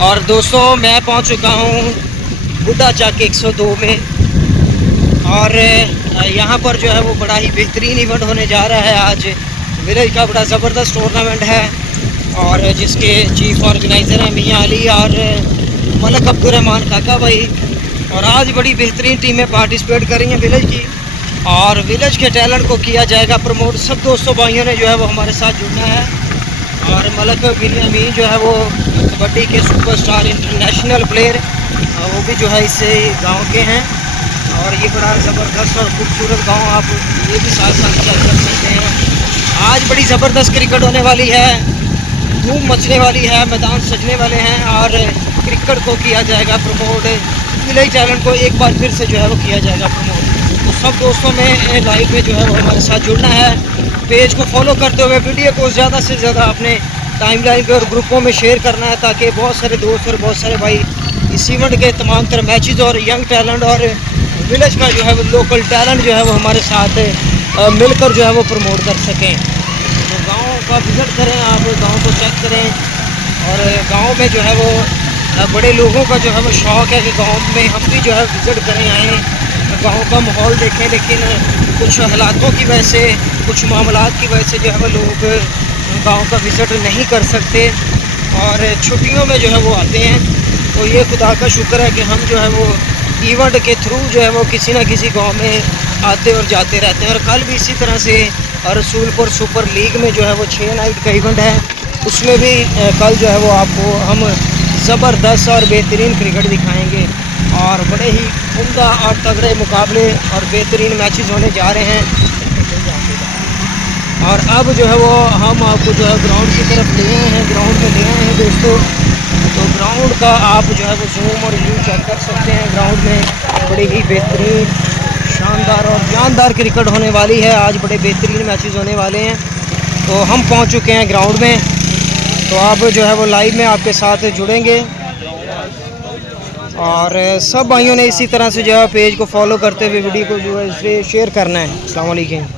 और दोस्तों मैं पहुंच चुका हूं बुड्ढा चक 102 में। और यहां पर जो है वो बड़ा ही बेहतरीन इवेंट होने जा रहा है। आज विलेज का बड़ा ज़बरदस्त टूर्नामेंट है और जिसके चीफ ऑर्गेनाइज़र हैं मियां अली और मलक अब्दुर्रहमान काका भाई। और आज बड़ी बेहतरीन टीमें पार्टिसिपेट कर रही हैं विलेज की, और विलेज के टैलेंट को किया जाएगा प्रमोट। सब दोस्तों भाइयों ने जो है वो हमारे साथ जुड़ना है। और मलक बिन अमीन जो है वो कबड्डी के सुपरस्टार इंटरनेशनल प्लेयर, वो भी जो है इससे गांव के हैं। और ये बड़ा ज़बरदस्त और खूबसूरत गांव, आप ये भी साथ साथ चेक कर सकते हैं। आज बड़ी ज़बरदस्त क्रिकेट होने वाली है, धूम मचने वाली है, मैदान सजने वाले हैं और क्रिकेट को किया जाएगा प्रमोट। विलेज टैलेंट को एक बार फिर से जो है वो किया जाएगा प्रमोट। तो सब दोस्तों में लाइव में जो है वो हमारे साथ जुड़ना है, पेज को फॉलो करते हुए वीडियो को ज़्यादा से ज़्यादा अपने टाइमलाइन पे और ग्रुपों में शेयर करना है, ताकि बहुत सारे दोस्त और बहुत सारे भाई इस इवेंट के तमाम तरह मैचेस और यंग टैलेंट और विलेज का जो है वो लोकल टैलेंट जो है वो हमारे साथ मिलकर जो है वो प्रमोट कर सकें। तो गाँव का विजिट करें, आप गाँव को चेक करें। और गाँव में जो है वो बड़े लोगों का जो है वो शौक़ है कि गाँव में हम भी जो है विज़िट करें, आएँ, गाँव का माहौल देखें। लेकिन कुछ हालातों की वजह से, कुछ मामलात की वजह से जो है वो लोग गांव का विज़िट नहीं कर सकते और छुट्टियों में जो है वो आते हैं। तो ये खुदा का शुक्र है कि हम जो है वो इवेंट के थ्रू जो है वो किसी न किसी गांव में आते और जाते रहते हैं। और कल भी इसी तरह से रसूलपुर सुपर लीग में जो है वो 6 नाइट का इवेंट है, उसमें भी कल जो है वो आपको हम ज़बरदस्त और बेहतरीन क्रिकेट दिखाएँगे। और बड़े ही उम्दा और तगड़े मुकाबले और बेहतरीन मैचेस होने जा रहे हैं। और अब जो है वो हम आपको जो है ग्राउंड की तरफ ले आए हैं, ग्राउंड में ले आए हैं दोस्तों। तो ग्राउंड का आप जो है वो जूम और व्यू चेक कर सकते हैं। ग्राउंड में बड़ी ही बेहतरीन, शानदार और जानदार क्रिकेट होने वाली है। आज बड़े बेहतरीन मैचेस होने वाले हैं। तो हम पहुंच चुके हैं ग्राउंड में, तो आप जो है वो लाइव में आपके साथ जुड़ेंगे। और सब भाइयों ने इसी तरह से जो है पेज को फॉलो करते हुए वीडियो को जो है शेयर करना है। अस्सलाम वालेकुम।